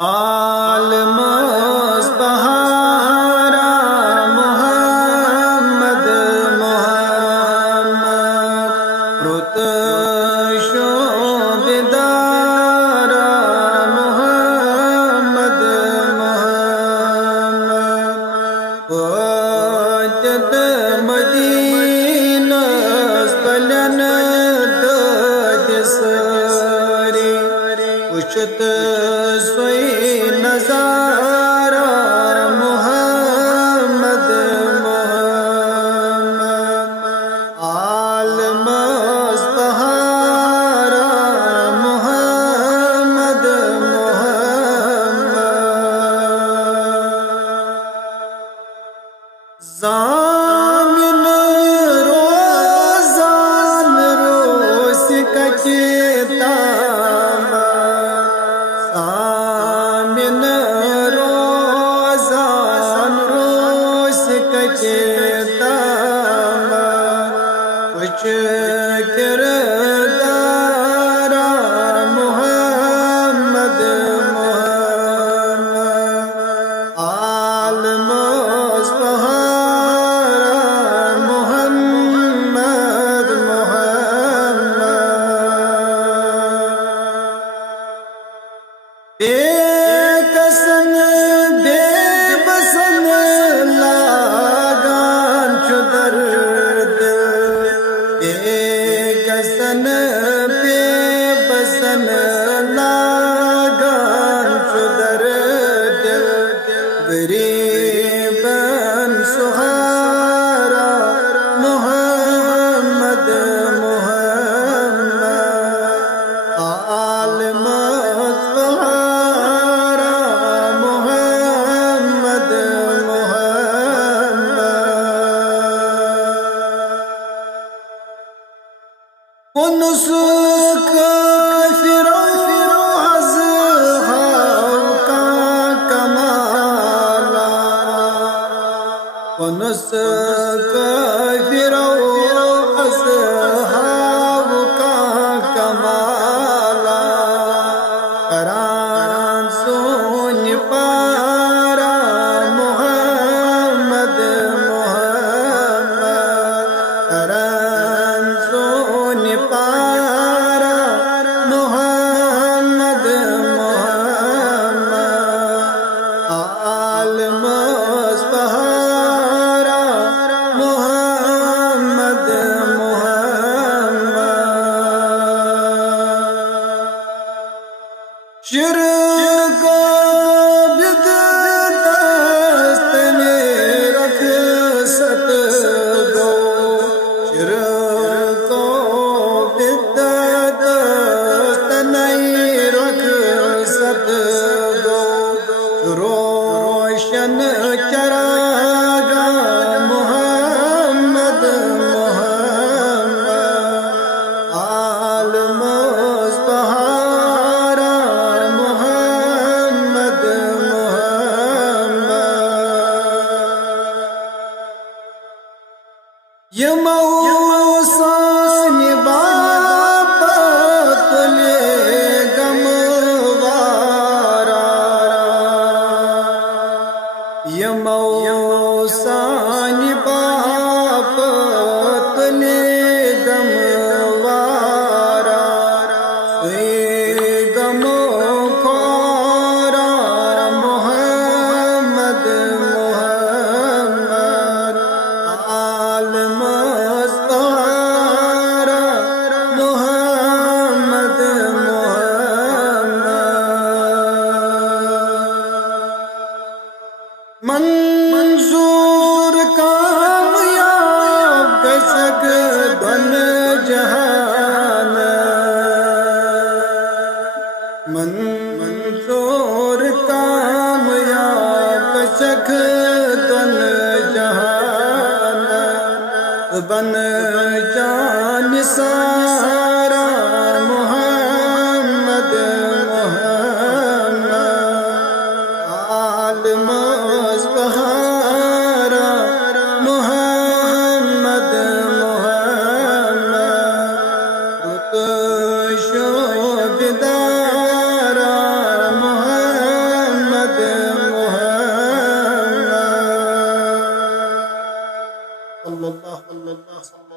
आल मुस्तहारा मोहम्मद मोहम्मद रुत शोबेदारा मोहम्मद मोहम्मद वजद मदीना स्पलन दजसरी उशत सोई नजारा मोहम्मद मोहम्मद आल मुस्तहारा मोहम्मद मोहम्मद ज़ामिन रोज़ान रोज़ का चितामा ज़ामिन रोज़ान रोज़ का चितामा कुछ किरदारा मोहम्मद मोहम्मद आल मुस्तहारा मोहम्मद मोहम्मद बेकसन बेबसन लागान चुदर बेकसन बेबसन लागान चुदर गरीबन सुहारा मोहम्मद मोहम्मद आल मुस्तहारा मोहम्मद मोहम्मद उनस काफिरों अज़हाव का कमाला उनस काफिरों अज़हाव का कमाला करान सोन पारा मोहम्मद मोहम्मद करान सोन पारा मोहम्मद मोहम्मद आल मुस्तहारा मोहम्मद मोहम्मद शिर्क बिदअत दस्त में रख सत गो शिर्क बिदअत दस्त नहीं रख सत गो रोशन चरागा मोहम्मद मोहम्मद आल मुस्तहारा मोहम्मद मोहम्मद ये मौसान बापत ले गमवारा ये मौसान बापत ले गमवारा गमो खोरा मोहम्मद मोहम्मद आल मुस्तहारा मोहम्मद मोहम्मद मंजूर कामयाब कसक धन जहान मंजूर कामयाब कसक धन जहान बन जान सारा मोहम्मद मोहम्मद आल मुस्तहारा मोहम्मद मोहम्मद रुत शोबेदारा मोहम्मद सल्लल्लाहु अलैहि वसल्लम।